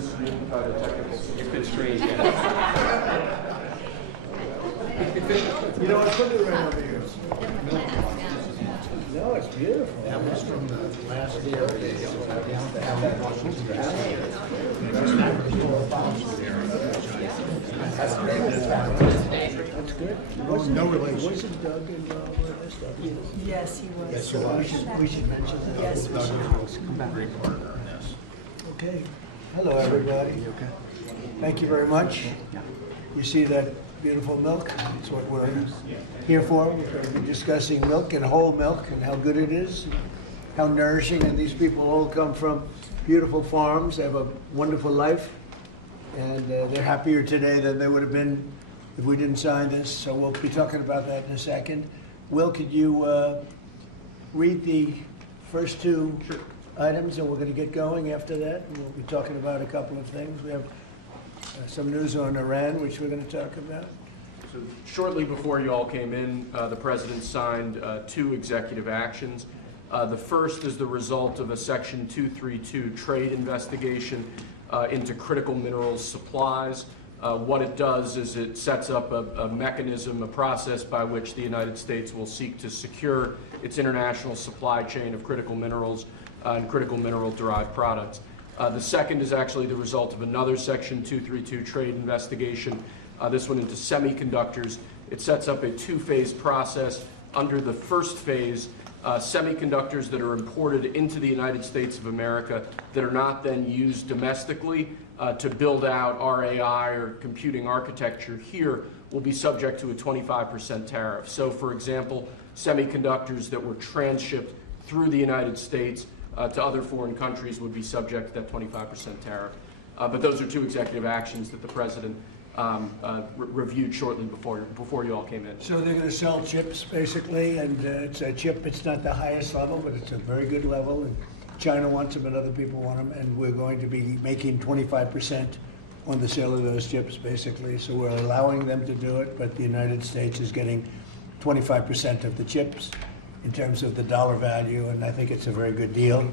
the technical. If it's strange, yeah. You know, I put it right over here. No, it's beautiful. That was from the last year. That's good. No relation. Wasn't Doug involved with this stuff? Yes, he was. Yes, it was. We should mention that. Yes, we should. Great partner in this. Okay. Hello, everybody. Okay. Thank you very much. You see that beautiful milk? That's what we're here for. We're going to be discussing milk and whole milk and how good it is, how nourishing. And these people all come from beautiful farms. They have a wonderful life. And they're happier today than they would have been if we didn't sign this. So we'll be talking about that in a second. Will, could you read the first two items, and we're going to get going after that. And we'll be talking about a couple of things. We have some news on Iran, which we're going to talk about. So shortly before you all came in, the President signed 2 executive actions. The first is the result of a Section 232 trade investigation into critical minerals supplies. What it does is it sets up a mechanism, a process by which the United States will seek to secure its international supply chain of critical minerals and critical mineral-derived products. The second is actually the result of another Section 232 trade investigation, this one into semiconductors. It sets up a 2-phase process. Under the first phase, semiconductors that are imported into the United States of America that are not then used domestically to build out RAI or computing architecture here will be subject to a 25% tariff. So, for example, semiconductors that were transshipped through the United States to other foreign countries would be subject to that 25% tariff. But those are 2 executive actions that the President reviewed shortly before you all came in. So they're going to sell chips, basically, and it's a chip. It's not the highest level, but it's a very good level. And China wants them, and other people want them, and we're going to be making 25% on the sale of those chips, basically. So we're allowing them to do it, but the United States is getting 25% of the chips in terms of the dollar value, and I think it's a very good deal,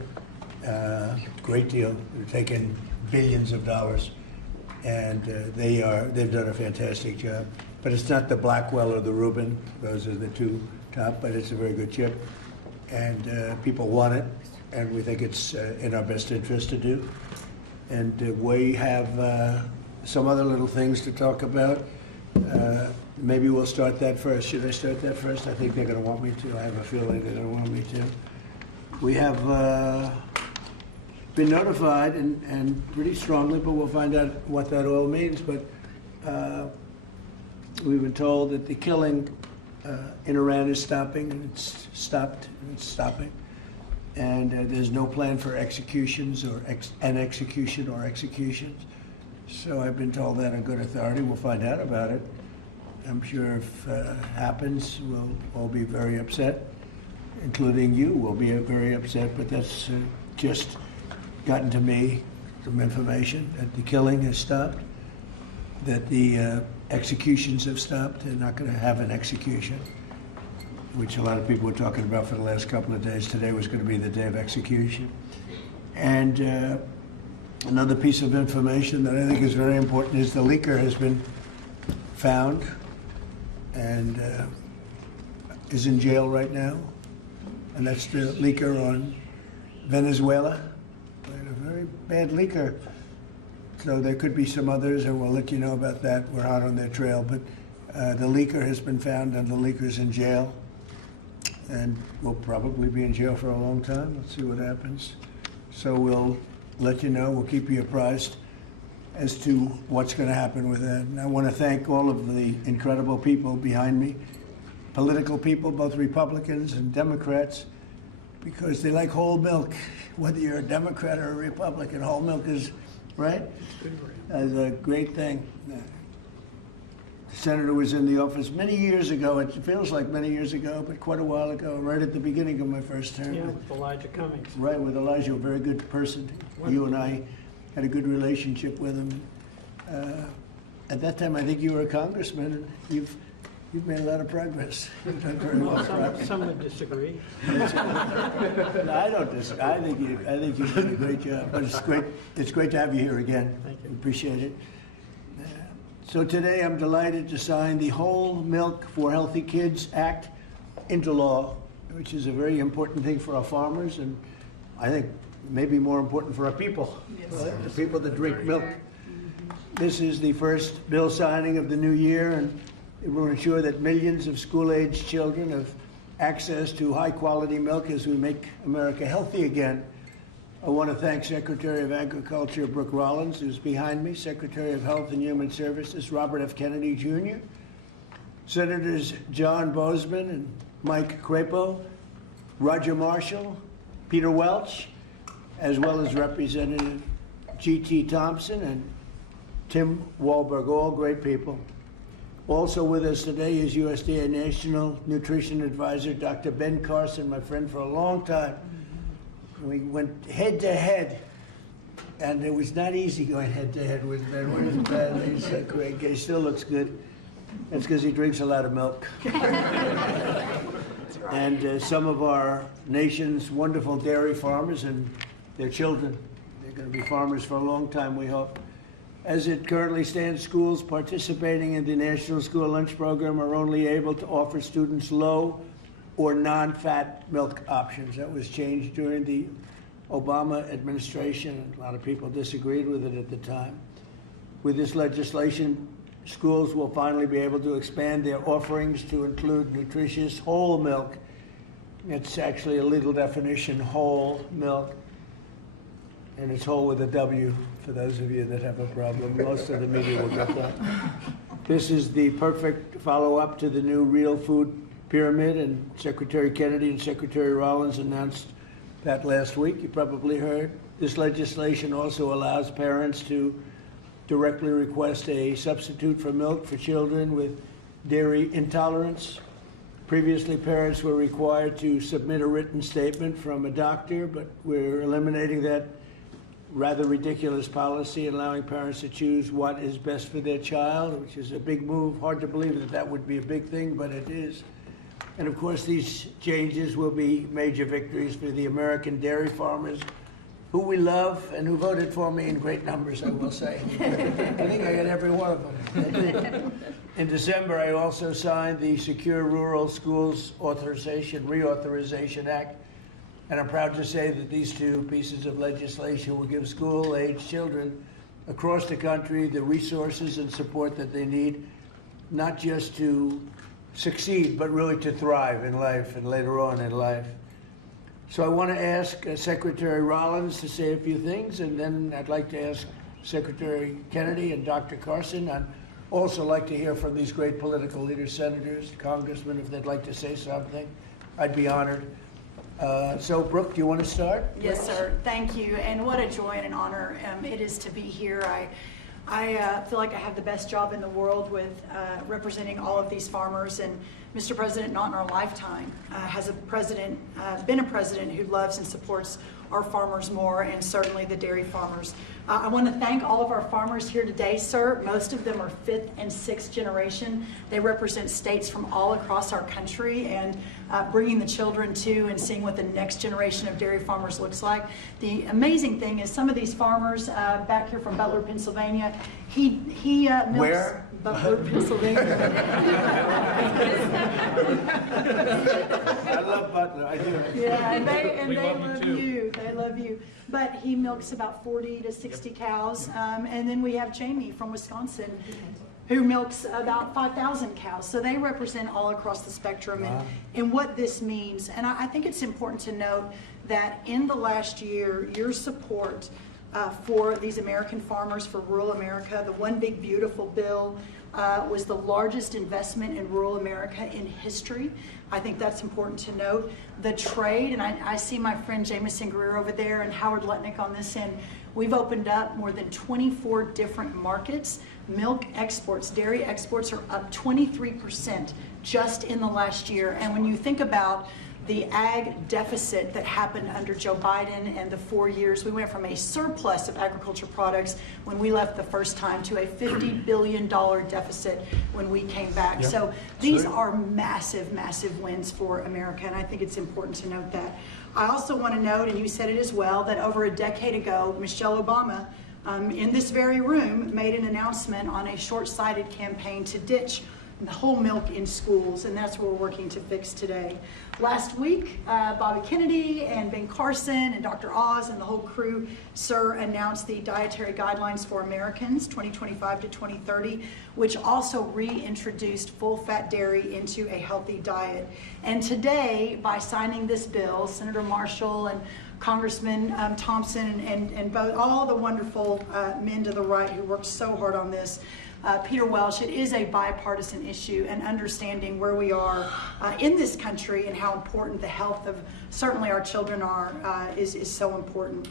great deal. They're taking billions of dollars, and they've done a fantastic job. But it's not the Blackwell or the Rubin; those are the 2 top. But it's a very good chip, and people want it, and we think it's in our best interest to do. And we have some other little things to talk about. Maybe we'll start that first. Should I start that first? I think they're going to want me to. I have a feeling they're going to want me to. We have been notified, and pretty strongly, but we'll find out what that all means. But we've been told that the killing in Iran is stopping, and it's stopped, and it's stopping. And there's no plan for executions or executions. So I've been told that on good authority. We'll find out about it. I'm sure if it happens, we'll all be very upset, including you will be very upset, but that's just gotten to me, some information that the killing has stopped, that the executions have stopped. They're not going to have an execution, which a lot of people were talking about for the last couple of days. Today was going to be the day of execution. And another piece of information that I think is very important is the leaker has been found and is in jail right now. And that's the leaker on Venezuela. A very bad leaker. So there could be some others, and we'll let you know about that. We're out on their trail. But the leaker has been found, and the leaker's in jail. And will probably be in jail for a long time. Let's see what happens. So we'll let you know. We'll keep you apprised as to what's going to happen with that. And I want to thank all of the incredible people behind me, political people, both Republicans and Democrats, because they like whole milk. Whether you're a Democrat or a Republican, whole milk is, right? That's a great thing. The senator was in the office many years ago. It feels like many years ago, but quite a while ago, right at the beginning of my first term. Yeah, with Elijah Cummings. Right, with Elijah, a very good person. You and I had a good relationship with him. At that time, I think you were a congressman, and you've You've made a lot of progress. You've done very well. Some would disagree. No, I don't disagree. I think you did a great job. But it's great. It's great to have you here again. Thank you. Appreciate it. So today I'm delighted to sign the Whole Milk for Healthy Kids Act into law, which is a very important thing for our farmers, and I think maybe more important for our people, right? The people that drink milk. This is the first bill signing of the new year, and it will ensure that millions of school-aged children have access to high-quality milk as we make America healthy again. I want to thank Secretary of Agriculture Brooke Rollins, who's behind me, Secretary of Health and Human Services Robert F. Kennedy Jr., Senators John Boozman and Mike Crapo, Roger Marshall, Peter Welch, as well as Representative G.T. Thompson and Tim Walberg, all great people. Also with us today is USDA National Nutrition Advisor Dr. Ben Carson, my friend for a long time. We went head to head, and it was not easy going head to head with Ben. He said, "Craig, he still looks good." That's because he drinks a lot of milk. And some of our nation's wonderful dairy farmers and their children. They're going to be farmers for a long time, we hope. As it currently stands, schools participating in the National School Lunch Program are only able to offer students low or non-fat milk options. That was changed during the Obama administration, and a lot of people disagreed with it at the time. With this legislation, schools will finally be able to expand their offerings to include nutritious whole milk. It's actually a legal definition, whole milk, and it's whole with a W for those of you that have a problem. Most of the media will get that. This is the perfect follow-up to the new Real Food Pyramid, and Secretary Kennedy and Secretary Rollins announced that last week. You probably heard. This legislation also allows parents to directly request a substitute for milk for children with dairy intolerance. Previously, parents were required to submit a written statement from a doctor, but we're eliminating that rather ridiculous policy, allowing parents to choose what is best for their child, which is a big move. Hard to believe that that would be a big thing, but it is. And of course, these changes will be major victories for the American dairy farmers, who we love and who voted for me in great numbers, I will say. I think I got every one of them. In December, I also signed the Secure Rural Schools Reauthorization Act, and I'm proud to say that these two pieces of legislation will give school-aged children across the country the resources and support that they need, not just to succeed, but really to thrive in life and later on in life. So I want to ask Secretary Rollins to say a few things, and then I'd like to ask Secretary Kennedy and Dr. Carson. I'd also like to hear from these great political leaders, senators, congressmen, if they'd like to say something. I'd be honored. So, Brooke, do you want to start? Yes, sir. Thank you. And what a joy and an honor it is to be here. I feel like I have the best job in the world with representing all of these farmers. And Mr. President, not in our lifetime, has been a president who loves and supports our farmers more, and certainly the dairy farmers. I want to thank all of our farmers here today, sir. Most of them are 5th and 6th generation. They represent states from all across our country, and bringing the children to and seeing what the next generation of dairy farmers looks like. The amazing thing is some of these farmers back here from Butler, Pennsylvania, he milks. Where? Butler, Pennsylvania. I love Butler, I do. Yeah, and they love you. They love you. But he milks about 40 to 60 cows. And then we have Jamie from Wisconsin, who milks about 5,000 cows. So they represent all across the spectrum. Wow. And what this means. And I think it's important to note that in the last year, your support for these American farmers, for rural America, the One Big Beautiful bill was the largest investment in rural America in history. I think that's important to note. The trade, and I see my friend Jameson Greer over there and Howard Letnick on this end. We've opened up more than 24 different markets. Milk exports, dairy exports are up 23% just in the last year. And when you think about the ag deficit that happened under Joe Biden and the 4 years. We went from a surplus of agriculture products when we left the first time to a $50 billion deficit when we came back. Yep. So these are massive, massive wins for America, and I think it's important to note that. I also want to note, and you said it as well, that over a decade ago, Michelle Obama, in this very room, made an announcement on a short-sighted campaign to ditch the whole milk in schools, and that's what we're working to fix today. Last week, Bobby Kennedy and Ben Carson and Dr. Oz and the whole crew, sir, announced the Dietary Guidelines for Americans 2025 to 2030, which also reintroduced full-fat dairy into a healthy diet. And today, by signing this bill, Senator Marshall and Congressman Thompson and both, all the wonderful men to the right who worked so hard on this, Peter Welch, it is a bipartisan issue, and understanding where we are in this country and how important the health of certainly our children are is so important.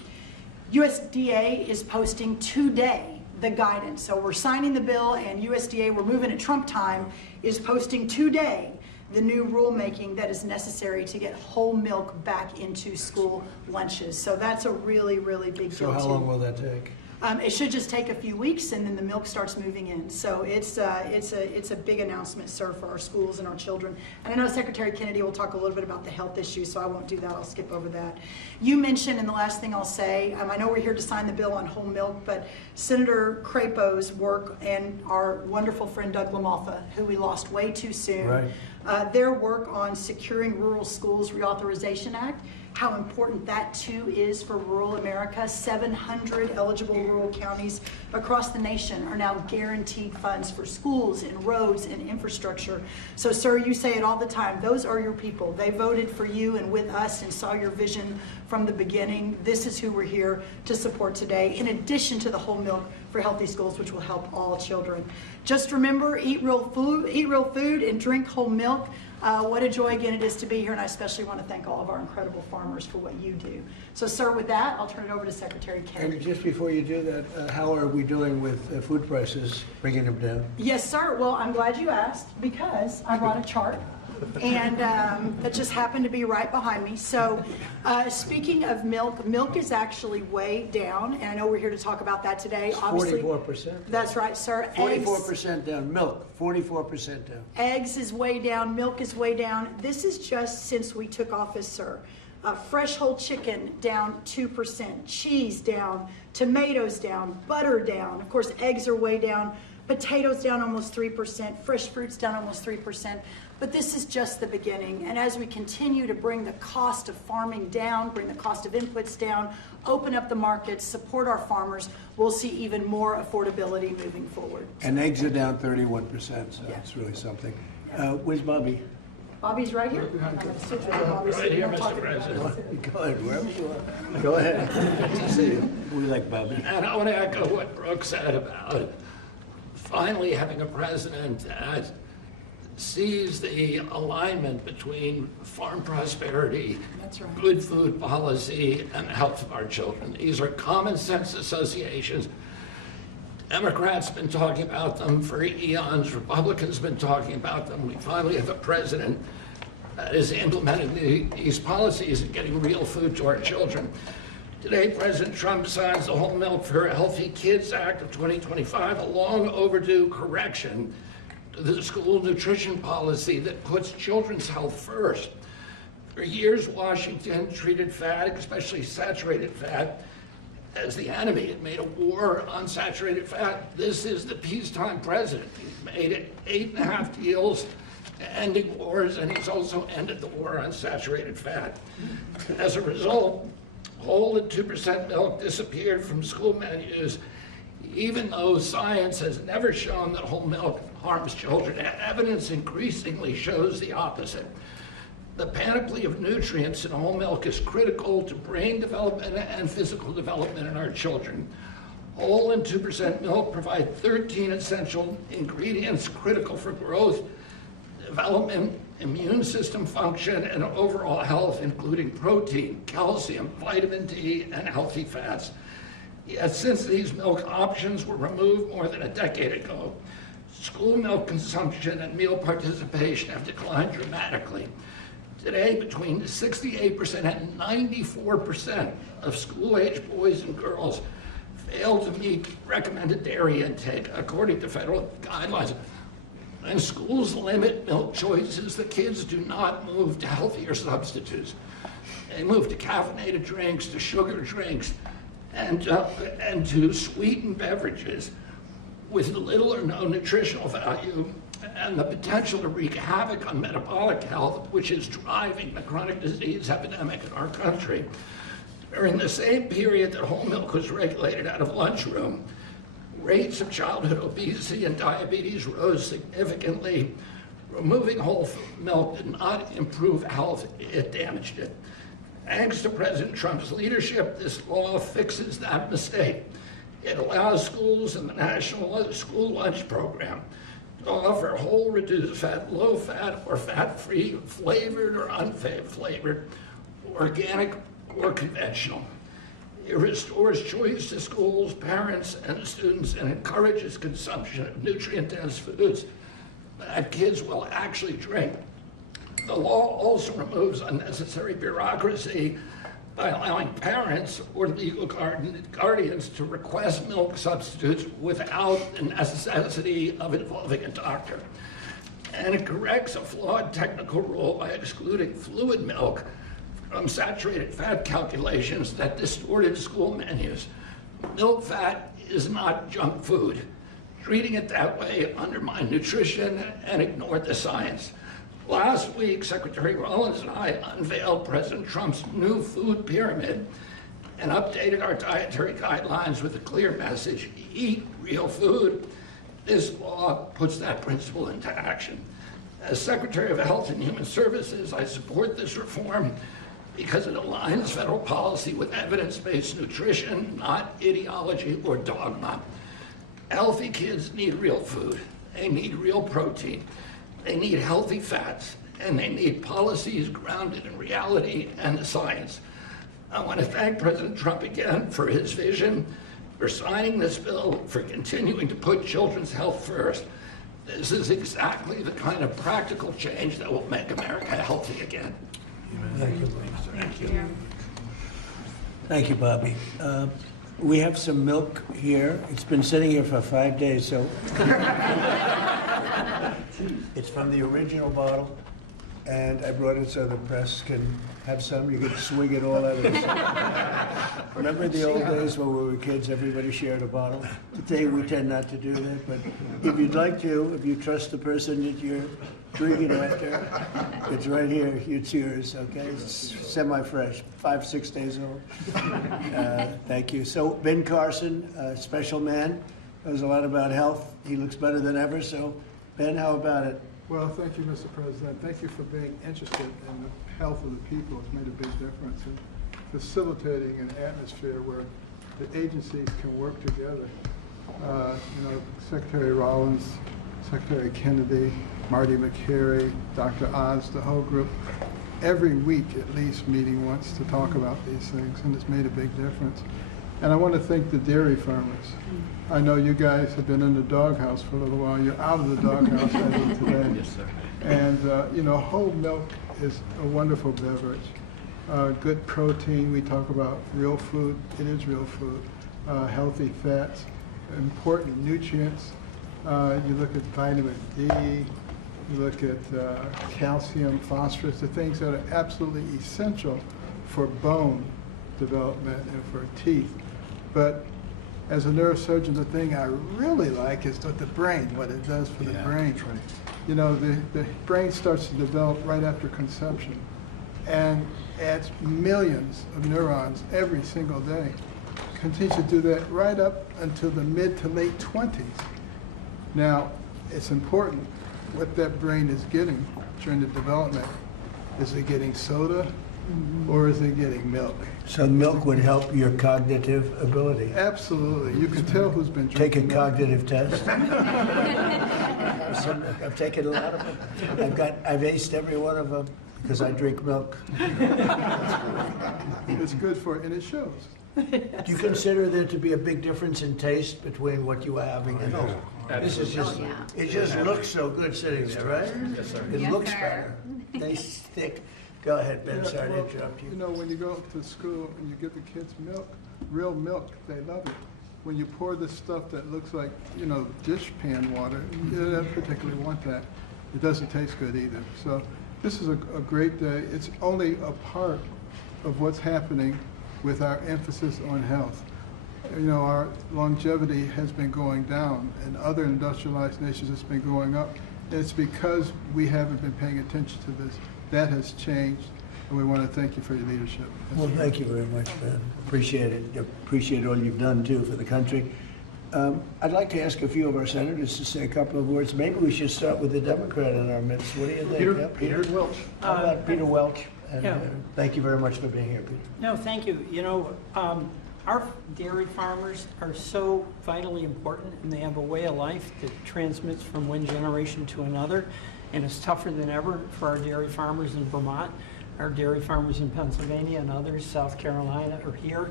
USDA is posting today the guidance. So we're signing the bill, and USDA, we're moving at Trump time, is posting today the new rulemaking that is necessary to get whole milk back into school lunches. So that's a really, really big deal. So how long will that take? It should just take a few weeks, and then the milk starts moving in. So it's a big announcement, sir, for our schools and our children. And I know Secretary Kennedy will talk a little bit about the health issues, so I won't do that. I'll skip over that. You mentioned, and the last thing I'll say, I know we're here to sign the bill on whole milk, but Senator Crapo's work and our wonderful friend Doug LaMalfa, who we lost way too soon, Right. Their work on securing Rural Schools Reauthorization Act, how important that too is for rural America. 700 eligible rural counties across the nation are now guaranteed funds for schools and roads and infrastructure. So, sir, you say it all the time. Those are your people. They voted for you and with us and saw your vision from the beginning. This is who we're here to support today, in addition to the whole milk for healthy schools, which will help all children. Just remember, eat real food and drink whole milk. What a joy again it is to be here, and I especially want to thank all of our incredible farmers for what you do. So, sir, with that, I'll turn it over to Secretary Kennedy. And just before you do that, how are we doing with food prices, bringing them down? Yes, sir. Well, I'm glad you asked, because I brought a chart, and that just happened to be right behind me. So, speaking of milk, milk is actually way down, and I know we're here to talk about that today. Obviously, 44%. That's right, sir. 44% down. Milk, 44% down. Eggs is way down, milk is way down. This is just since we took office, sir. Fresh whole chicken down 2%, cheese down, tomatoes down, butter down. Of course, eggs are way down, potatoes down almost 3%, fresh fruits down almost 3%. But this is just the beginning. And as we continue to bring the cost of farming down, bring the cost of inputs down, open up the markets, support our farmers, we'll see even more affordability moving forward. And eggs are down 31%, so Yeah. that's really something. Where's Bobby? Bobby's right here. I'm going to switch with Bobby. so Right we here, don't Mr. talk about President. it. Go ahead, wherever you are. Go ahead. Good to see you. We like Bobby. And I want to echo what Brooke said about finally having a president that sees the alignment between farm prosperity, That's right. good food policy, and the health of our children. These are common sense associations. Democrats have been talking about them for eons. Republicans have been talking about them. We finally have a president that is implementing these policies and getting real food to our children. Today, President Trump signs the Whole Milk for Healthy Kids Act of 2025, a long overdue correction to the school nutrition policy that puts children's health first. For years, Washington treated fat, especially saturated fat, as the enemy. It made a war on saturated fat. This is the peacetime president. He's made it 8.5 deals ending wars, and he's also ended the war on saturated fat. As a result, whole and 2% milk disappeared from school menus, even though science has never shown that whole milk harms children. Evidence increasingly shows the opposite. The panoply of nutrients in whole milk is critical to brain development and physical development in our children. Whole and 2% milk provide 13 essential ingredients critical for growth, development, immune system function, and overall health, including protein, calcium, vitamin D, and healthy fats. Yet since these milk options were removed more than a decade ago, school milk consumption and meal participation have declined dramatically. Today, between 68% and 94% of school-age boys and girls fail to meet recommended dairy intake according to federal guidelines. And schools limit milk choices. The kids do not move to healthier substitutes. They move to caffeinated drinks, to sugar drinks, and to sweetened beverages with little or no nutritional value and the potential to wreak havoc on metabolic health, which is driving the chronic disease epidemic in our country. During the same period that whole milk was regulated out of lunchroom, rates of childhood obesity and diabetes rose significantly. Removing whole milk did not improve health, it damaged it. Thanks to President Trump's leadership, this law fixes that mistake. It allows schools in the National School Lunch Program to offer whole, reduced fat, low fat, or fat-free, flavored or unflavored, organic or conventional. It restores choice to schools, parents, and students, and encourages consumption of nutrient-dense foods that kids will actually drink. The law also removes unnecessary bureaucracy by allowing parents or legal guardians to request milk substitutes without the necessity of involving a doctor. And it corrects a flawed technical rule by excluding fluid milk from saturated fat calculations that distorted school menus. Milk fat is not junk food. Treating it that way undermined nutrition and ignored the science. Last week, Secretary Rollins and I unveiled President Trump's new food pyramid and updated our dietary guidelines with a clear message: eat real food. This law puts that principle into action. As Secretary of Health and Human Services, I support this reform because it aligns federal policy with evidence-based nutrition, not ideology or dogma. Healthy kids need real food. They need real protein. They need healthy fats, and they need policies grounded in reality and the science. I want to thank President Trump again for his vision, for signing this bill, for continuing to put children's health first. This is exactly the kind of practical change that will make America healthy again. Thank you. Thank you. Thank you, Bobby. We have some milk here. It's been sitting here for 5 days, so. It's from the original bottle, and I brought it so the press can have some. You can swig it all out of this. Remember the old days when we were kids, everybody shared a bottle? Today we tend not to do that, but if you'd like to, if you trust the person that you're drinking after, it's right here, it's yours, okay? It's semi-fresh, 5-6 days old. Thank you. So Ben Carson, special man, knows a lot about health. He looks better than ever, so Ben, how about it? Well, thank you, Mr. President. Thank you for being interested in the health of the people. It's made a big difference in facilitating an atmosphere where the agencies can work together. Secretary Rollins, Secretary Kennedy, Marty McCary, Dr. Oz, the whole group, every week at least meeting once to talk about these things, and it's made a big difference. And I want to thank the dairy farmers. I know you guys have been in the doghouse for a little while. You're out of the doghouse as of today. Yes, sir. And, whole milk is a wonderful beverage. Good protein. We talk about real food. It is real food. Healthy fats, important nutrients. You look at vitamin D, you look at calcium, phosphorus, the things that are absolutely essential for bone development and for teeth. But as a neurosurgeon, the thing I really like is the brain, what it does for the brain. Right. You know, the brain starts to develop right after conception and adds millions of neurons every single day. Continues to do that right up until the mid to late 20s. Now, it's important what that brain is getting during the development. Is it getting soda or is it getting milk? So milk would help your cognitive ability. Absolutely. You can tell who's been Take a drinking milk. cognitive test. I've taken a lot of them. I've aced every one of them because I drink milk. It's good for it, and it shows. Do you consider there to be a big difference in taste between what you are having and this? This is just, it just looks so good sitting there, right? Yes, sir. It Yes, looks sir. better. Tastes thick. Go ahead, Ben, sorry to Well, interrupt you. You know, when you go to school and you give the kids milk, real milk, they love it. When you pour this stuff that looks like, you know, dish pan water, you don't particularly want that. It doesn't taste good either. So this is a great day. It's only a part of what's happening with our emphasis on health. You know, our longevity has been going down, and other industrialized nations it's been going up. And it's because we haven't been paying attention to this. That has changed, and we want to thank you for your leadership. Well, thank you very much, Ben. Appreciate it. Appreciate all you've done, too, for the country. I'd like to ask a few of our senators to say a couple of words. Maybe we should start with the Democrat in our midst. What do you think? Yeah, Peter Welch. How about Peter Welch? And, Yeah. thank you very much for being here, Peter. No, thank you. You know, our dairy farmers are so vitally important, and they have a way of life that transmits from one generation to another, and it's tougher than ever for our dairy farmers in Vermont, our dairy farmers in Pennsylvania and others, South Carolina are here.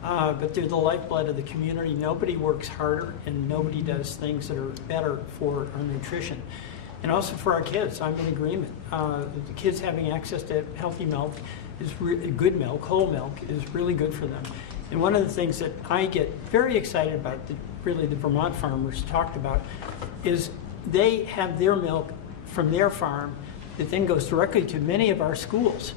But they're the lifeblood of the community. Nobody works harder, and nobody does things that are better for our nutrition. And also for our kids, I'm in agreement. The kids having access to healthy milk is good milk, whole milk, is really good for them. And one of the things that I get very excited about, that really the Vermont farmers talked about, is they have their milk from their farm that then goes directly to many of our schools.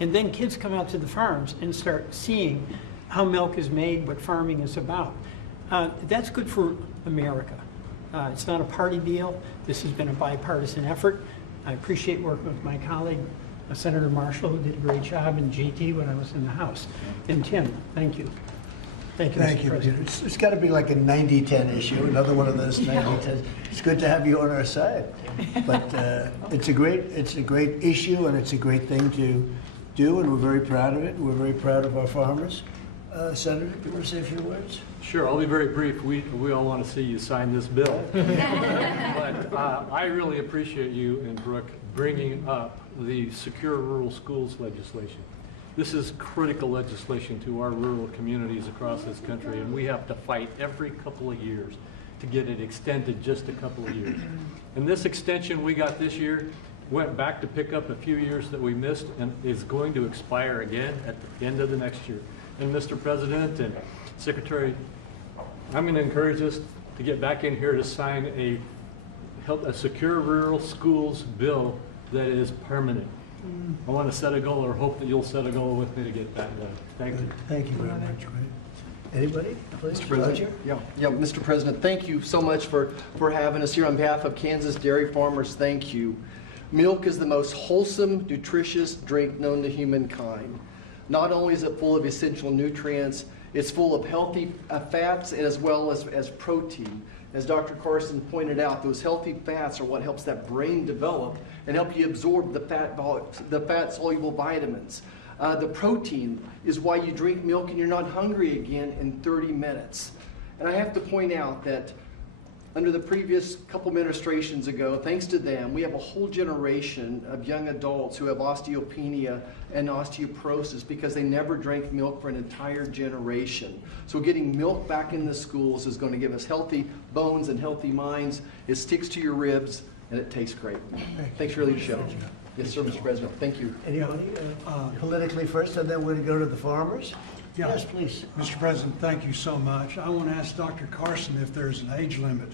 And then kids come out to the farms and start seeing how milk is made, what farming is about. That's good for America. It's not a party deal. This has been a bipartisan effort. I appreciate working with my colleague, Senator Marshall, who did a great job, and JT when I was in the House. And Tim, thank you. Thank you, Thank Mr. you, Peter. President. It's got to be like a 90-10 issue, another one of those 90-10s. It's good to have you on our side. But it's a great issue, and it's a great thing to do, and we're very proud of it. We're very proud of our farmers. Senator, do you want to say a few words? Sure, I'll be very brief. We all want to see you sign this bill. But I really appreciate you and Brooke bringing up the Secure Rural Schools legislation. This is critical legislation to our rural communities across this country, and we have to fight every couple of years to get it extended just a couple of years. And this extension we got this year went back to pick up a few years that we missed, and is going to expire again at the end of the next year. And Mr. President and Secretary, I'm going to encourage us to get back in here to sign a Secure Rural Schools bill that is permanent. I want to set a goal, or hope that you'll set a goal with me to get that done. Thank you. Thank you very much. Great. Anybody? Please, Mr. President. Yeah, Mr. President, thank you so much for having us here. On behalf of Kansas dairy farmers, thank you. Milk is the most wholesome, nutritious drink known to humankind. Not only is it full of essential nutrients, it's full of healthy fats as well as protein. As Dr. Carson pointed out, those healthy fats are what helps that brain develop and help you absorb the fat-soluble vitamins. The protein is why you drink milk and you're not hungry again in 30 minutes. And I have to point out that under the previous couple administrations ago, thanks to them, we have a whole generation of young adults who have osteopenia and osteoporosis because they never drank milk for an entire generation. So getting milk back in the schools is going to give us healthy bones and healthy minds. It sticks to your ribs and it tastes great. Thanks for your leadership. Yes, sir, Mr. President. Thank you. Anybody? Politically first, and then we're going to go to the farmers. Yeah. Yes, please. Mr. President, thank you so much. I want to ask Dr. Carson if there's an age limit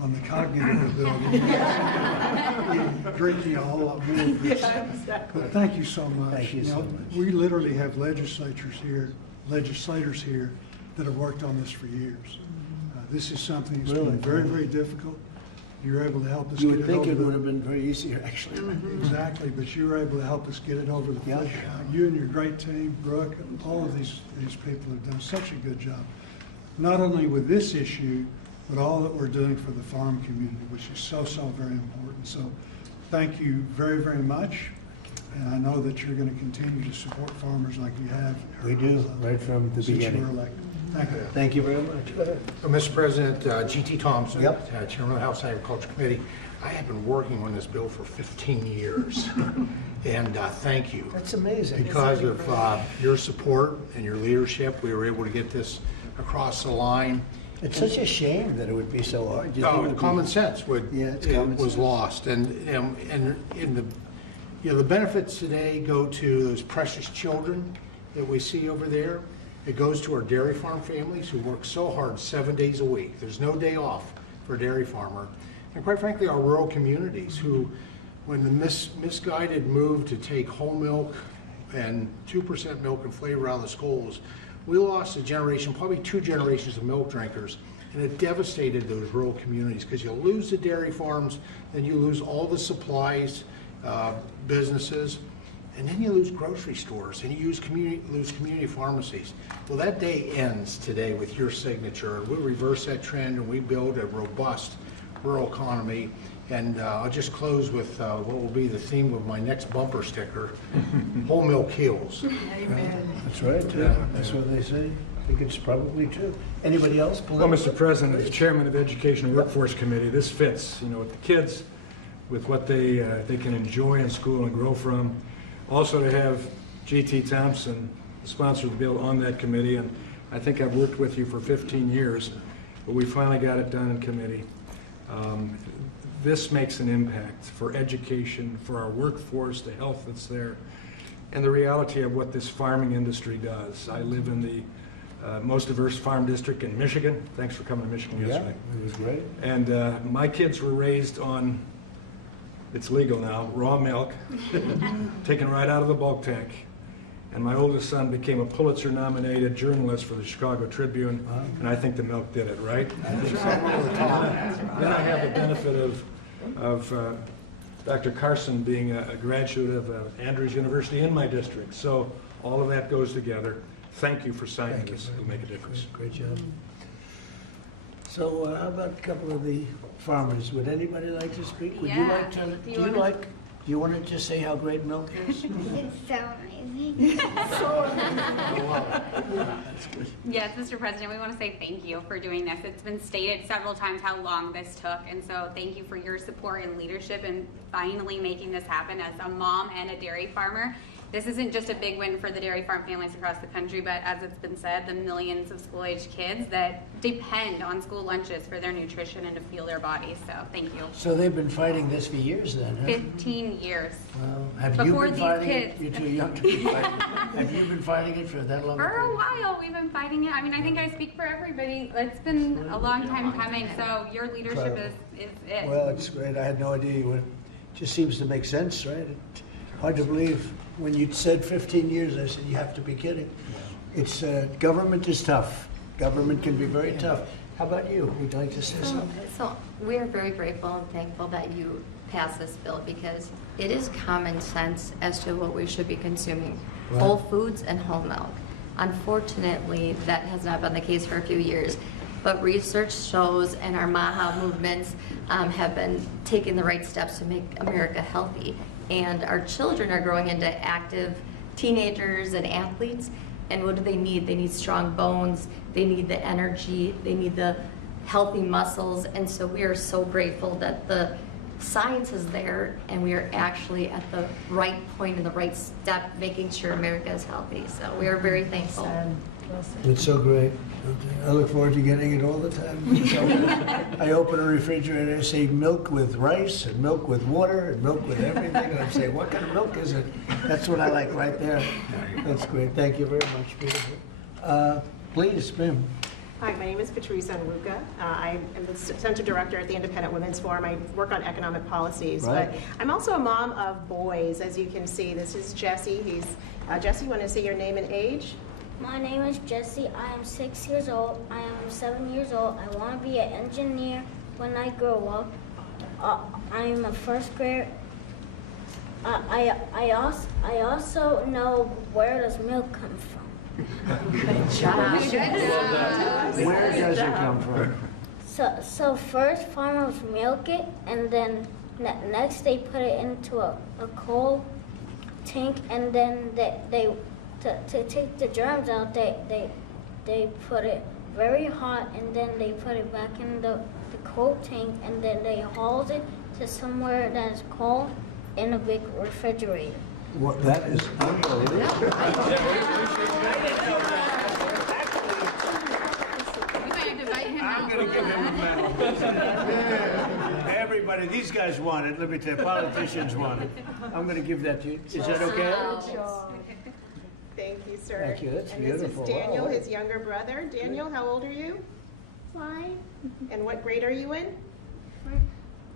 on the cognitive ability. Drinking a whole lot more of this. Yeah, exactly. But thank you so much. Thank you so much. We literally have legislators here that have worked on this for years. This is something that's Really? been very, very difficult. You're able to help us You get would it think over it the- would have been very easy, actually. Exactly, but you were able to help us get it over the Yeah. finish line. You and your great team, Brooke, all of these people have done such a good job. Not only with this issue, but all that we're doing for the farm community, which is so, so very important. So thank you very, very much. And I know that you're going to continue to support farmers like you have. We do, right from the Since you were beginning. elected. Thank you. Thank you very much. Go ahead. Mr. President, G.T. Thompson, Yep. Chairman of the House Agriculture Committee. I have been working on this bill for 15 years, and thank you. That's amazing. Because of your support and your leadership, we were able to get this across the line. It's such a shame that it would be so hard. Do you think it would be- Common sense Yeah, it's common was sense. lost, and in the You know, the benefits today go to those precious children that we see over there. It goes to our dairy farm families who work so hard 7 days a week. There's no day off for a dairy farmer. And quite frankly, our rural communities who, when the misguided move to take whole milk and 2% milk and flavor out of the schools, we lost a generation, probably 2 generations of milk drinkers, and it devastated those rural communities because you lose the dairy farms, then you lose all the supplies, businesses, and then you lose grocery stores, and you lose community pharmacies. Well, that day ends today with your signature, and we reverse that trend and we build a robust rural economy. And I'll just close with what will be the theme of my next bumper sticker, whole milk heals. Amen. That's right, that's what they say. I think it's probably true. Anybody else? Well, Mr. President, as Chairman of the Education and Workforce Committee, this fits, with the kids, with what they can enjoy in school and grow from. Also to have G.T. Thompson sponsor the bill on that committee, and I think I've worked with you for 15 years, but we finally got it done in committee. This makes an impact for education, for our workforce, the health that's there, and the reality of what this farming industry does. I live in the most diverse farm district in Michigan. Thanks for coming to Michigan yesterday. It was great. And my kids were raised on, it's legal now, raw milk, taken right out of the bulk tank. And my oldest son became a Pulitzer-nominated journalist for the Chicago Tribune, and I think the milk did it, right? Then I have the benefit of Dr. Carson being a graduate of Andrews University in my district. So all of that goes together. Thank you for signing this. It'll make a difference. Great job. So how about a couple of the farmers? Would anybody like to speak? Would you Yeah. like to, Do you want to just say how great milk is? It's so amazing. Yes, Mr. President, we want to say thank you for doing this. It's been stated several times how long this took, and so thank you for your support and leadership in finally making this happen. As a mom and a dairy farmer, this isn't just a big win for the dairy farm families across the country, but as it's been said, the millions of school-aged kids that depend on school lunches for their nutrition and to fuel their bodies. So thank you. So they've been fighting this for years then, huh? 15 years. Well, have Before you been these fighting kids. it? You're too young to be fighting it. Have you been fighting it for that long? For a while, we've been fighting it. I mean, I think I speak for everybody. It's been a long time coming, so your leadership is it. Well, it's great. I had no idea. It just seems to make sense, right? Hard to believe. When you said 15 years, I said, you have to be kidding. It's, government is tough. Government can be very tough. How about you? Would you like to say something? So we are very grateful and thankful that you passed this bill because it is common sense as to what we should be consuming. Right. Whole foods and whole milk. Unfortunately, that has not been the case for a few years. But research shows and our MAHA movements have been taking the right steps to make America healthy. And our children are growing into active teenagers and athletes. And what do they need? They need strong bones, they need the energy, they need the healthy muscles. And so we are so grateful that the science is there and we are actually at the right point and the right step making sure America is healthy. So we are very thankful. It's so great. I look forward to getting it all the time. I open a refrigerator, I say milk with rice and milk with water and milk with everything. And I say, what kind of milk is it? That's what I like right there. That's great. Thank you very much, Peter. Please, ma'am. Hi, my name is Patrice Onwuka. I am the Center Director at the Independent Women's Forum. I work on economic policies, Right. but I'm also a mom of boys, as you can see. This is Jesse. Jesse, you want to say your name and age? My name is Jesse. I am 6 years old. I am 7 years old. I want to be an engineer when I grow up. I am a first grader. I also know where does milk come from. Good job. Where does it come from? So first farmers milk it, and then next they put it into a coal tank, and then to take the germs out, they put it very hot, and then they put it back in the coal tank, and then they haul it to somewhere that is cold in a big refrigerator. What, that is unbelievable. We might invite him out. I'm going to give him a medal. everybody, these guys want it. Let me tell you, politicians want it. I'm going to give that to you. Is that okay? Thank you, sir. Thank you. That's and beautiful. This is Daniel, Wow. his younger brother. Daniel, how old are you? 5. And what grade are you in?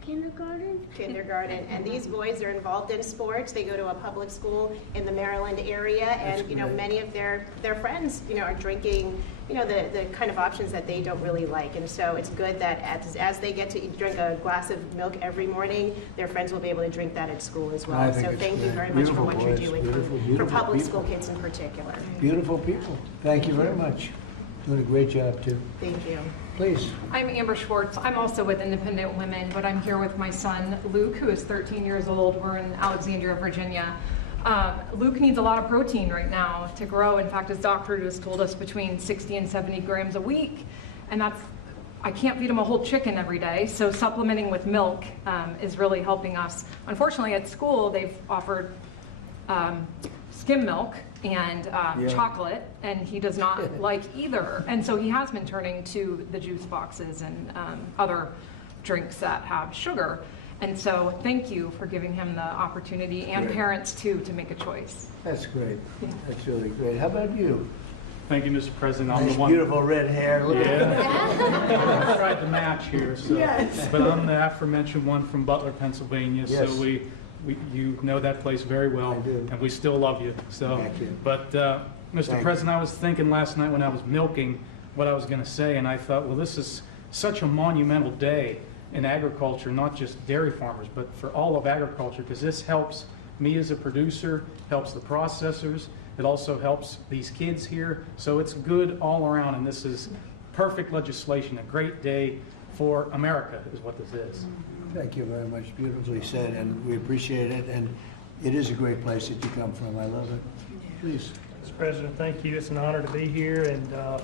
Kindergarten. Kindergarten. And these boys are involved in sports. They go to a public school in the Maryland area, and you know, many of their friends, you know, are drinking, you know, the kind of options that they don't really like. And so it's good that as they get to drink a glass of milk every morning, their friends will be able to drink that at school as well. So thank you very much for what you're doing for public school kids in particular. Beautiful people. Thank you very much. Doing a great job, too. Thank you. Please. I'm Amber Schwartz. I'm also with Independent Women, but I'm here with my son, Luke, who is 13 years old. We're in Alexandria, Virginia. Luke needs a lot of protein right now to grow. In fact, his doctor has told us between 60 and 70 grams a week. And I can't feed him a whole chicken every day, so supplementing with milk is really helping us. Unfortunately, at school, they've offered skim milk and chocolate, and he does not like either. And so he has been turning to the juice boxes and other drinks that have sugar. And so thank you for giving him the opportunity, and parents too, to make a choice. That's great. That's really great. How about you? Thank you, Mr. President. I'm Nice, the one. beautiful red hair. Look at that. I tried to match here, so. Yes. But I'm the aforementioned one from Butler, Pennsylvania. Yes. So you know that place very well. I do. And we still love you. So. Thank you. But Mr. President, I was thinking last night when I was milking what I was going to say, and I thought, well, this is such a monumental day in agriculture, not just dairy farmers, but for all of agriculture, because this helps me as a producer, helps the processors. It also helps these kids here. So it's good all around, and this is perfect legislation, a great day for America is what this is. Thank you very much. Beautifully said, and we appreciate it. And it is a great place that you come from. I love it. Please. Mr. President, thank you. It's an honor to be here, and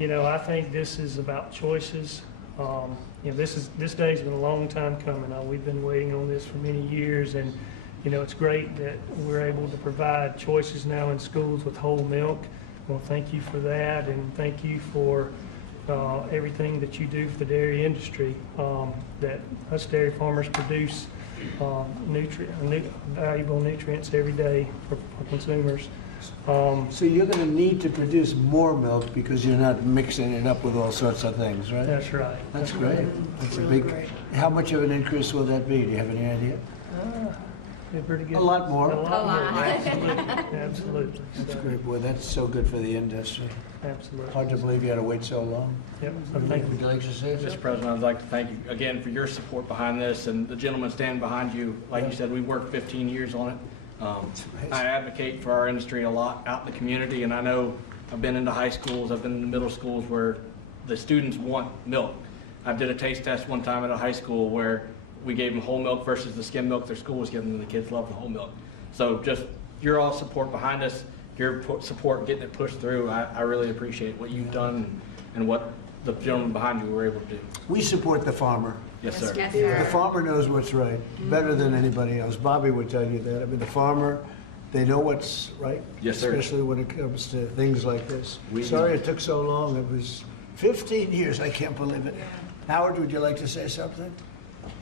you know, I think this is about choices. You know, this day's been a long time coming. We've been waiting on this for many years, and you know, it's great that we're able to provide choices now in schools with whole milk. Well, thank you for that, and thank you for everything that you do for the dairy industry. That us dairy farmers produce valuable nutrients every day for consumers. So you're going to need to produce more milk because you're not mixing it up with all sorts of things, right? That's right. That's great. That's a big. How much of an increase will that be? Do you have any idea? Pretty good. A lot more. A lot more. Absolutely. Absolutely. That's great, boy. That's so good for the industry. Absolutely. Hard to believe you had to wait so long. Yep. Would you like to say Mr. President, I'd like to thank you again for your support behind this, and the gentleman standing behind you. Like you said, we worked 15 years on it. I advocate for our industry a lot out in the community, and I know I've been into high schools, I've been in the middle schools where the students want milk. I did a taste test one time at a high school where we gave them whole milk versus the skim milk their school was giving them. The kids love the whole milk. So just your all support behind us, your support getting it pushed through, I really appreciate what you've done and what the gentleman behind you were able to do. We support the farmer. Yes, sir. Yes, sir. The farmer knows what's right, better than anybody else. Bobby would tell you that. I mean, the farmer, they know what's right. Yes, sir. Especially when it comes to things like this. Sorry it took so long. It was 15 years. I can't believe it. Howard, would you like to say something?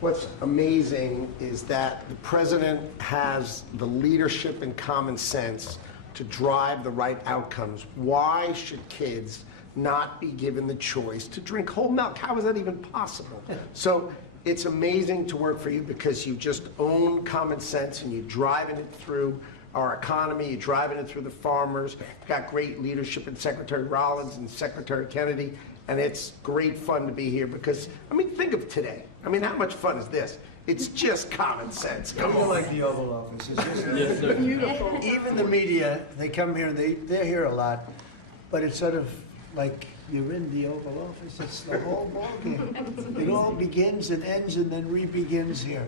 What's amazing is that the president has the leadership and common sense to drive the right outcomes. Why should kids not be given the choice to drink whole milk? How is that even possible? So it's amazing to work for you because you just own common sense and you're driving it through our economy, you're driving it through the farmers. You've got great leadership in Secretary Rollins and Secretary Kennedy, and it's great fun to be here because, I mean, think of today. I mean, how much fun is this? It's just common sense. Come on. Like the Oval Office. It's just Yes, sir. beautiful. Even the media, they come here and they're here a lot, but it's sort of like you're in the Oval Office. It's the whole ballgame. It all begins and ends and then re-begins here.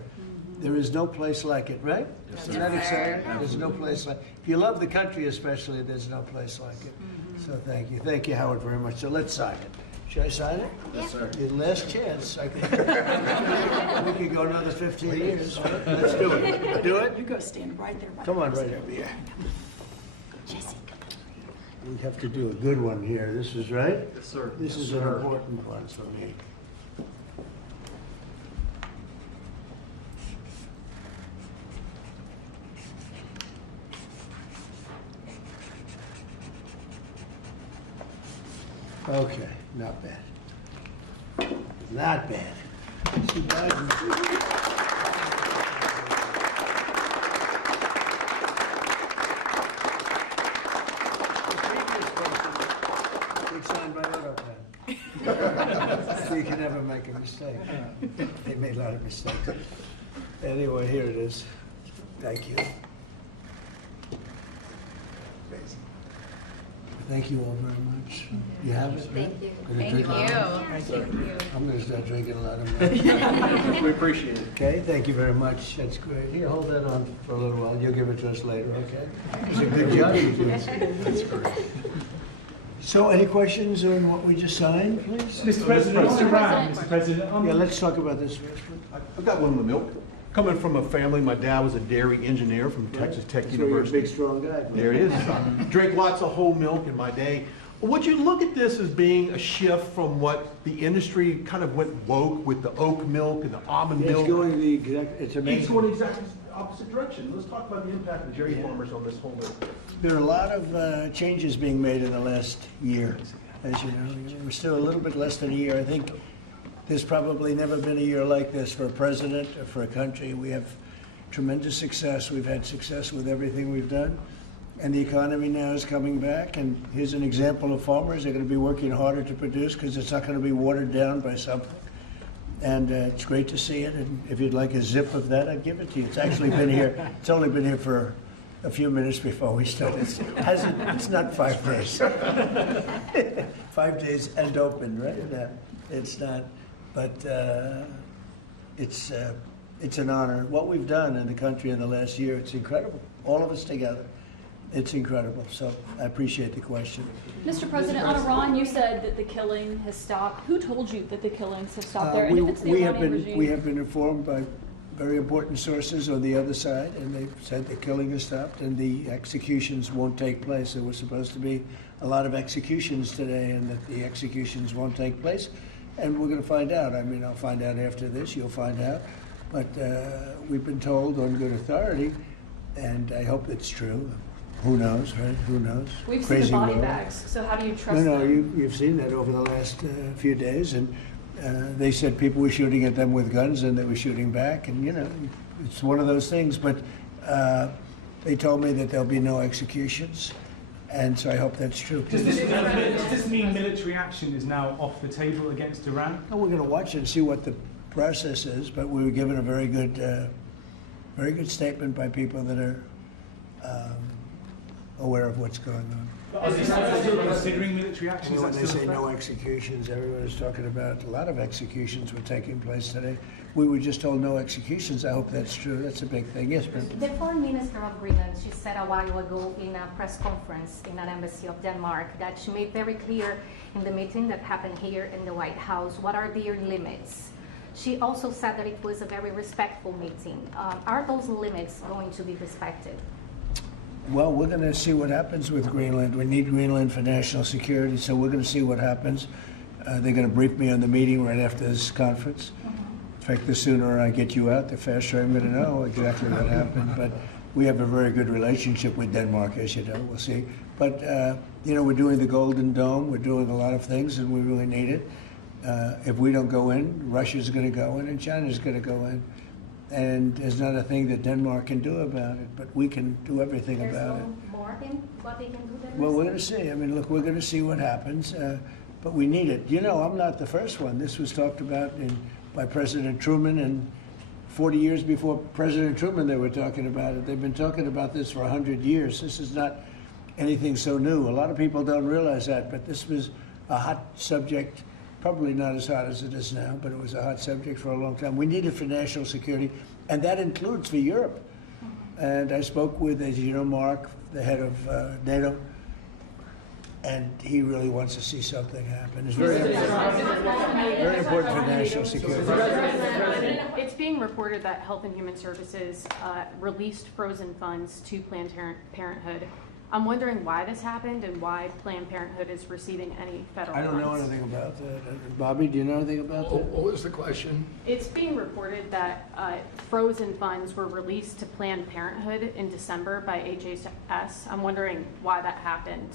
There is no place like it, right? Yes, Isn't sir. that exciting? There's no place like it. If you love the country especially, there's no place like it. So thank you. Thank you, Howard, very much. So let's sign it. Should I sign it? Yes, sir. Your last chance. We could go another 15 years. Let's do it. Do it? You go stand right there. By Come the on, right president. over here. Jesse, We have to do a good one here. This is right? Yes, sir. This is an important one for me. Okay, not bad. Not bad. Too bad. Signed by auto pen. So you can never make a mistake. They made a lot of mistakes. Anyway, here it is. Thank you. Thank you all very much. You have it? Thank you. Gonna Thank drink you. a lot? Thank you. I'm going to start drinking a lot of milk. We appreciate it. Okay, thank you very much. That's great. Here, hold that on for a little while. You'll give it to us later, okay? It's a good job you did. That's great. So, any questions on what we just signed, please? Mr. President, Mr. President. Yeah, let's talk about this first. I've got one on the milk. Coming from a family, my dad was a dairy engineer from Texas Tech So you're a University. big, strong guy. There it is. Drank lots of whole milk in my day. Would you look at this as being a shift from what the industry kind of went woke with the oat milk and the almond milk? It's going the exact, it's amazing. It's going the exact opposite direction. Let's talk about the impact of dairy farmers on this whole milk. There are a lot of changes being made in the last year, as you know. We're still a little bit less than a year. I think there's probably never been a year like this for a president or for a country. We have tremendous success. We've had success with everything we've done. And the economy now is coming back. And here's an example of farmers. They're going to be working harder to produce because it's not going to be watered down by something. And it's great to see it. And if you'd like a zip of that, I'd give it to you. It's actually been here. It's only been here for a few minutes before we started. It's not 5 days. 5 days and open, right? No, it's not. But it's an honor. What we've done in the country in the last year, it's incredible. All of us together. It's incredible. So I appreciate the question. Mr. President, on Iran, you said that the killing has stopped. Who told you that the killings have stopped there? And if it's the Iranian regime? We have been informed by very important sources on the other side, and they've said the killing has stopped and the executions won't take place. There was supposed to be a lot of executions today, and that the executions won't take place. And we're going to find out. I mean, I'll find out after this. You'll find out. But we've been told on good authority, and I hope it's true. Who knows, right? Who knows? We've Crazy seen the body world. bags, so how do you trust No, them? you've seen that over the last few days, and they said people were shooting at them with guns, and they were shooting back, and you know, it's one of those things. But they told me that there'll be no executions, and so I hope that's true. Does this mean military action is now off the table against Iran? Well, we're going to watch it and see what the process is, but we were given a very good statement by people that are aware of what's going on. Is this still considering military action? When they say no executions, everyone is talking about a lot of executions were taking place today. We were just told no executions. I hope that's true. That's a big thing. Yes, ma'am. The foreign minister of Greenland, she said a while ago in a press conference in an embassy of Denmark that she made very clear in the meeting that happened here in the White House what are their limits. She also said that it was a very respectful meeting. Are those limits going to be respected? Well, we're going to see what happens with Greenland. We need Greenland for national security, so we're going to see what happens. They're going to brief me on the meeting right after this conference. In fact, the sooner I get you out, the faster I'm going to know exactly what happened. But we have a very good relationship with Denmark, as you know. We'll see. But, you know, we're doing the Golden Dome. We're doing a lot of things, and we really need it. If we don't go in, Russia's going to go in, and China's going to go in. And there's not a thing that Denmark can do about it, but we can do everything about it. There's no more in what they can do there? Well, we're going to see. I mean, look, we're going to see what happens, but we need it. You know, I'm not the first one. This was talked about by President Truman, and 40 years before President Truman, they were talking about it. They've been talking about this for 100 years. This is not anything so new. A lot of people don't realize that, but this was a hot subject. Probably not as hot as it is now, but it was a hot subject for a long time. We need it for national security, and that includes for Europe. And I spoke with, as you know, Mark, the head of NATO, and he really wants to see something happen. It's very important for national security. It's being reported that Health and Human Services released frozen funds to Planned Parenthood. I'm wondering why this happened and why Planned Parenthood is receiving any federal funds. I don't know anything about that. Bobby, do you know anything about that? What was the question? It's being reported that frozen funds were released to Planned Parenthood in December by HHS. I'm wondering why that happened.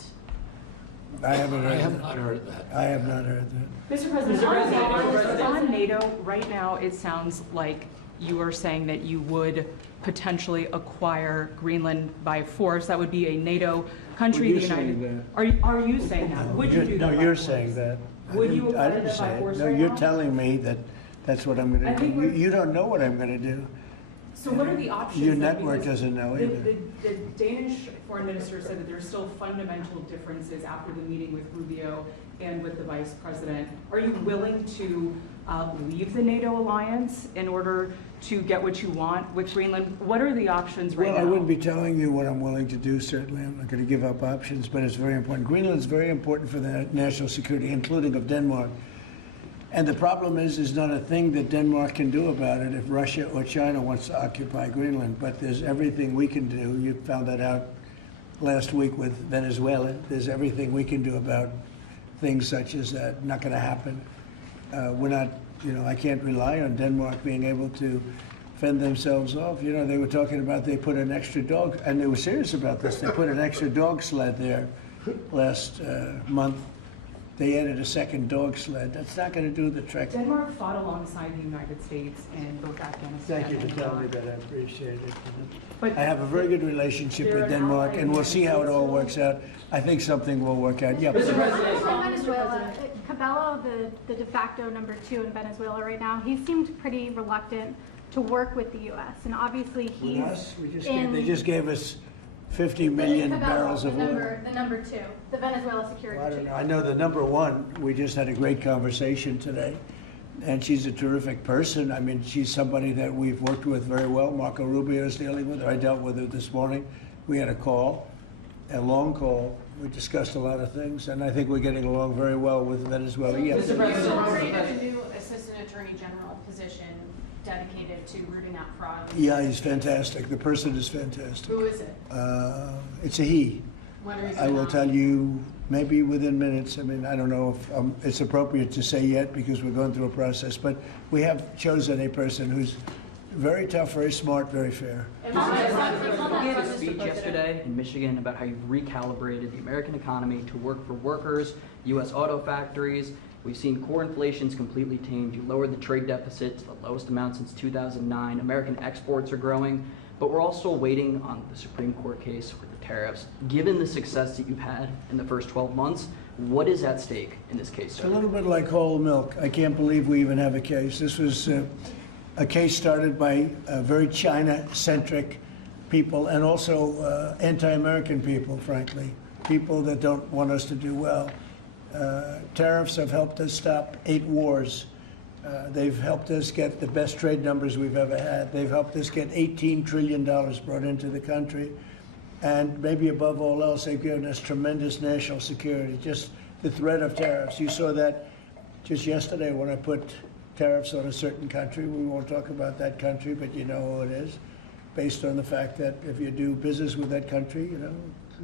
I haven't heard I have that. not heard that. I have not heard that. Mr. President, on NATO, right now, it sounds like you are saying that you would potentially acquire Greenland by force. That would be a NATO country. Well, the you're United. saying Are you saying that? Would you do that? No, by you're force? saying that. Would you I acquire didn't that say by it. force No, right you're now? telling me that that's what I'm I going to think do. we're- You don't know what I'm going to do. So what are the options? Your then? network Because doesn't know the- either. The Danish foreign minister said that there's still fundamental differences after the meeting with Rubio and with the vice president. Are you willing to leave the NATO alliance in order to get what you want with Greenland? What are the options right Well, now? I wouldn't be telling you what I'm willing to do, certainly. I'm not going to give up options, but it's very important. Greenland's very important for the national security, including of Denmark. And the problem is not a thing that Denmark can do about it if Russia or China wants to occupy Greenland. But there's everything we can do. You found that out last week with Venezuela. There's everything we can do about things such as that. Not going to happen. We're not, I can't rely on Denmark being able to fend themselves off. They were talking about they put an extra dog, and they were serious about this. They put an extra dog sled there last month. They added a second dog sled. That's not going to do the trick. Denmark fought alongside the United States in both Afghanistan Thank you for and telling me Iraq. that. I appreciate it. But I have a very good relationship they're with an Denmark, ally and we'll of the see how it all United works out. I think something will work out. Yeah. Venezuela, Cabello, the de facto number 2 in Venezuela right now, he seemed pretty reluctant to work with the U.S. And obviously he's With us? They just gave us 50 million Cabello, barrels of oil. the number 2, the Venezuela security I don't chief. know. I know the number 1. We just had a great conversation today, and she's a terrific person. I mean, she's somebody that we've worked with very well. Marco Rubio is dealing with her. I dealt with her this morning. We had a long call. We discussed a lot of things, and I think we're getting along very well with Venezuela. Yes. You created a new assistant attorney general position dedicated to rooting out fraud. Yeah, he's fantastic. The person is fantastic. Who is it? It's a he. When are you I will gonna- tell you maybe within minutes. I mean, I don't know if it's appropriate to say yet because we're going through a process, but we have chosen a person who's very tough, very smart, very fair. You gave a speech yesterday in Michigan about how you've recalibrated the American economy to work for workers, U.S. auto factories. We've seen core inflation's completely tamed. You lowered the trade deficit to the lowest amount since 2009. American exports are growing, but we're also waiting on the Supreme Court case for the tariffs. Given the success that you've had in the first 12 months, what is at stake in this case, It's sir? a little bit like whole milk. I can't believe we even have a case. This was a case started by very China-centric people and also anti-American people, frankly, people that don't want us to do well. Tariffs have helped us stop 8 wars. They've helped us get the best trade numbers we've ever had. They've helped us get $18 trillion brought into the country. And maybe above all else, they've given us tremendous national security. Just the threat of tariffs. You saw that just yesterday when I put tariffs on a certain country. We won't talk about that country, but you know who it is, based on the fact that if you do business with that country,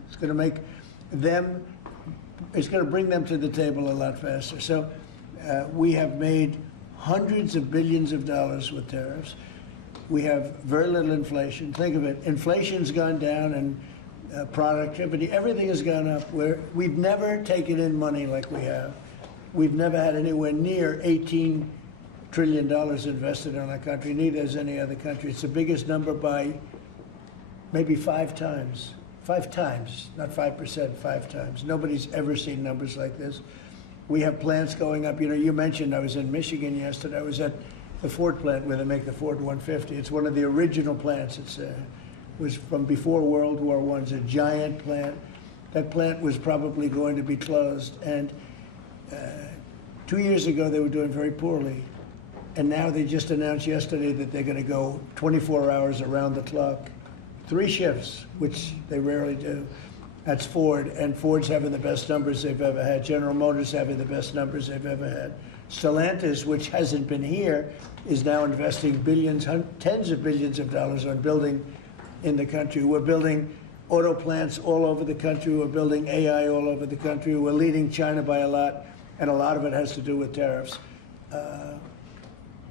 it's going to make them, it's going to bring them to the table a lot faster. So we have made hundreds of billions of dollars with tariffs. We have very little inflation. Think of it, inflation's gone down and productivity, everything has gone up. We've never taken in money like we have. We've never had anywhere near $18 trillion invested in our country, neither has any other country. It's the biggest number by maybe 5 times. 5 times, not 5%, 5 times. Nobody's ever seen numbers like this. We have plants going up. You mentioned I was in Michigan yesterday. I was at the Ford plant where they make the Ford 150. It's one of the original plants. It was from before World War I. It's a giant plant. That plant was probably going to be closed. And 2 years ago, they were doing very poorly. And now they just announced yesterday that they're going to go 24 hours around the clock. 3 shifts, which they rarely do. That's Ford, and Ford's having the best numbers they've ever had. General Motors having the best numbers they've ever had. Stellantis, which hasn't been here, is now investing billions, tens of billions of dollars on building in the country. We're building auto plants all over the country. We're building AI all over the country. We're leading China by a lot, and a lot of it has to do with tariffs.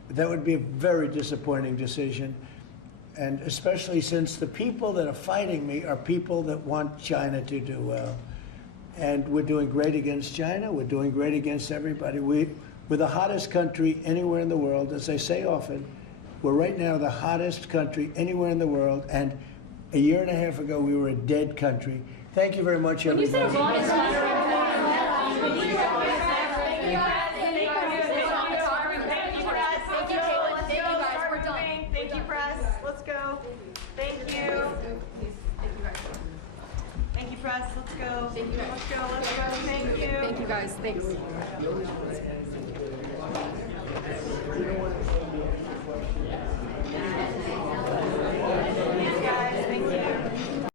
That would be a very disappointing decision. And especially since the people that are fighting me are people that want China to do well. And we're doing great against China. We're doing great against everybody. We're the hottest country anywhere in the world. As I say often, we're right now the hottest country anywhere in the world. And a year and a half ago, we were a dead country. Thank you very much, everybody. Thank you, press. Let's go. Thank you. Thank you, press. Let's go. Thank you. Let's go. Let's go. Thank you. Thank you, guys. Thanks.